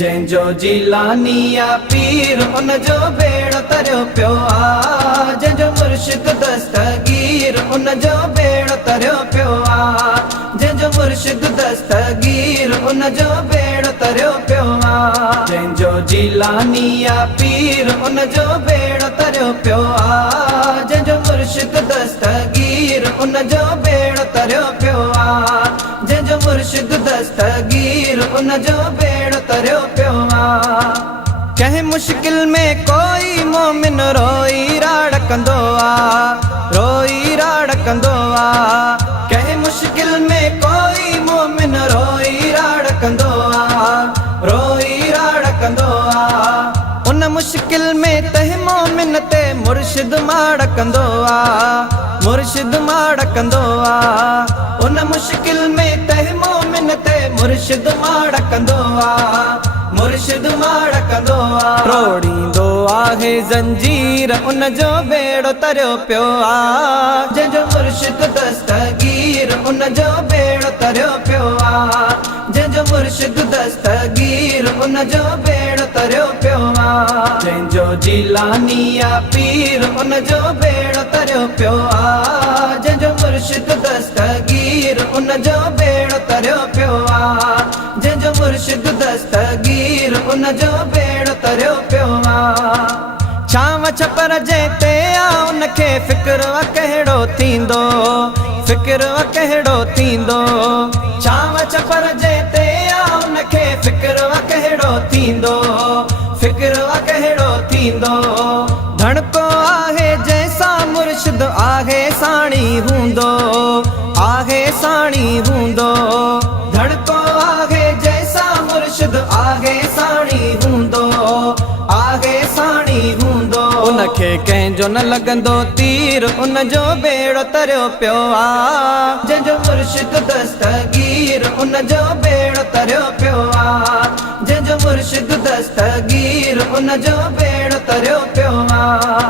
जंहिंजो जीलानी आ पीर उनजो बेड़ो तरियो पियो आ। जंहिंजो मुर्शिद दस्तगीर उनजो बेड़ो तरियो पियो आ। जंहिंजो मुर्शिद दस्तगीर उनजो बेड़ो तरियो पियो आ। जंहिंजो जीलानी आ पीर उनजो बेड़ो तरियो पियो आ। जंहिंजो मुर्शिद दस्तगीर उनजो बेड़ो तरियो पियो आ। जंहिंजो मुर्शिद दस्तगीर उनजो बेड़ो तरियो पियो आ। कंहिं मुश्किल में कोई मोमिन रोई राड़ कंदो आ, रोई राड़ कंदो आ। कंहिं मुश्किल में कोई मोमिन रोई राड़ कंदो आ, रोई राड़ कंदो आ। उन मुश्किल में तह मोमिन ते मुर्शिद माड़ कंदो आ, मुर्शिद माड़ कंदो आ। उन मुश्किल में तह मोमिन ते मुर्शिद माड़ कंदो आ, मुर्शिद माड़ कंदो आ। तोड़ींदो आहे ज़ंजीर उनजो बेड़ो तरियो पियो आ। जंहिंजो मुर्शिद दस्तगीर उनजो बेड़ो तरियो पियो आ। जंहिंजो मुर्शिद दस्तगीर उनजो बेड़ो तरियो पियो आ। जंहिंजो जीलानी आ पीर उनजो बेड़ो तरियो पियो आ। जंहिंजो मुर्शिद दस्तगीर उनजो बेड़ो तरियो पियो आ। जंहिंजो मुर्शिद दस्तगीर उनजो बेड़ो तरियो पियो आ। छांव छपर जे ते आ उनखे फिक्र कहिड़ो थींदो, फिक्र कहिड़ो थींदो। छांव छपर जे ते आ उनखे फिक्र कहिड़ो थींदो, फिक्र कहिड़ो थींदो। धड़को आहे जंहिंसां मुर्शिद आहे साणी हूंदो, आहे साणी हूंदो। धड़को आहे जंहिंसां मुर्शिद आहे साणी हूंदो, आहे साणी हूंदो। उनखे कंहिंजो न लॻंदो तीर उनजो बेड़ो तरियो पियो आ। जंहिंजो मुर्शिद दस्तगीर उनजो बेड़ो तरियो पियो आ। जंहिंजो मुर्शिद दस्तगीर उनजो बेड़ो तरियो पियो आ।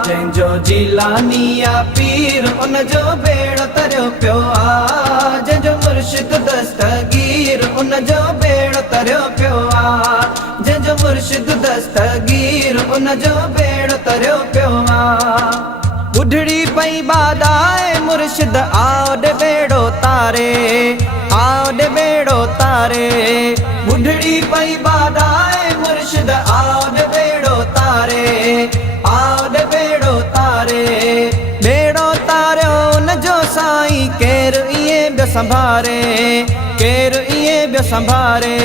जंहिंजो जीलानी आ पीर उनजो बेड़ो तरियो पियो आ। जंहिंजो मुर्शिद दस्तगीर उनजो बेड़ो तरियो पियो आ। जंहिंजो मुर्शिद दस्तगीर उनजो बेड़ो तरियो पियो आ। बुढ़ड़ी पई बादाए मुर्शिद आओ दे बेड़ो तारे, आओ दे बेड़ो तारे। बुढ़ड़ी पई बादाए मुर्शिद आओ दे बेड़ो तारे, आओ दे बेड़ो तारे। बेड़ो तारियो उनजो साईं केर इए बियो संभारे, केर इए बियो संभारे।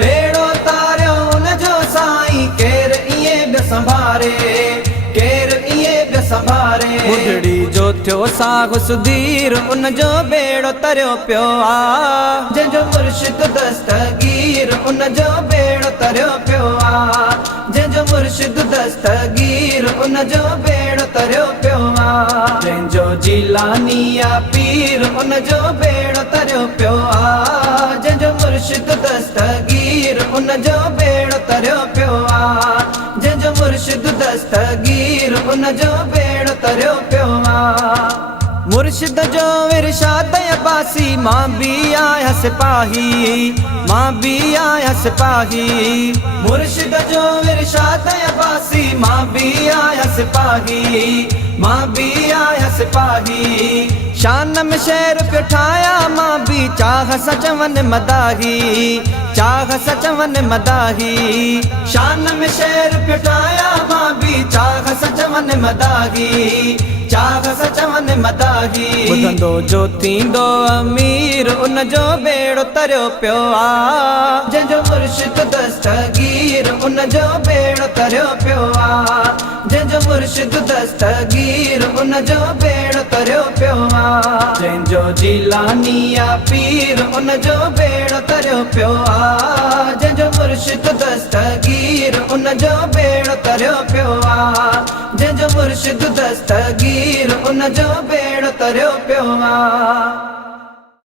बेड़ो तारियो उनजो साईं केर इए बियो संभारे, केर इए बियो संभारे। बुढ़ड़ी जो थियो साहु सुधीर उनजो बेड़ो तरियो पियो आ। जंहिंजो मुर्शिद दस्तगीर उनजो बेड़ो तरियो पियो आ। जंहिंजो मुर्शिद दस्तगीर उनजो बेड़ो तरियो पियो आ। जंहिंजो जीलानी आ पीर उनजो बेड़ो तरियो पियो आ। जंहिंजो मुर्शिद दस्तगीर उनजो बेड़ो तरियो पियो आ। जंहिंजो मुर्शिद दस्तगीर उनजो बेड़ो तरियो पियो आ। मुर्शिद जो इरशाद अब्बासी मां भी आया सिपाही, मां भी आया सिपाही। मुर्शिद जो इरशाद अब्बासी मां भी आया सिपाही, मां भी आया सिपाही। शान में शेर पियो ठाया मां भी चाह सचवन मदाही, चाह सचवन मदाही। शान में शेर पियो ठाया मां भी चाह सचवन मदाही, चाह सचवन मदाही। ॿुधंदो जो थींदो अमीर उनजो बेड़ो तरियो पियो आ। जंहिंजो मुर्शिद दस्तगीर उनजो बेड़ो तरियो पियो आ। जंहिंजो मुर्शिद दस्तगीर उनजो बेड़ो तरियो पियो आ। जंहिंजो जीलानी आ पीर उनजो बेड़ो तरियो पियो आ। जंहिंजो मुर्शिद दस्तगीर उनजो बेड़ो तरियो पियो आ। जंहिंजो मुर्शिद दस्तगीर उनजो बेड़ो तरियो पियो आ।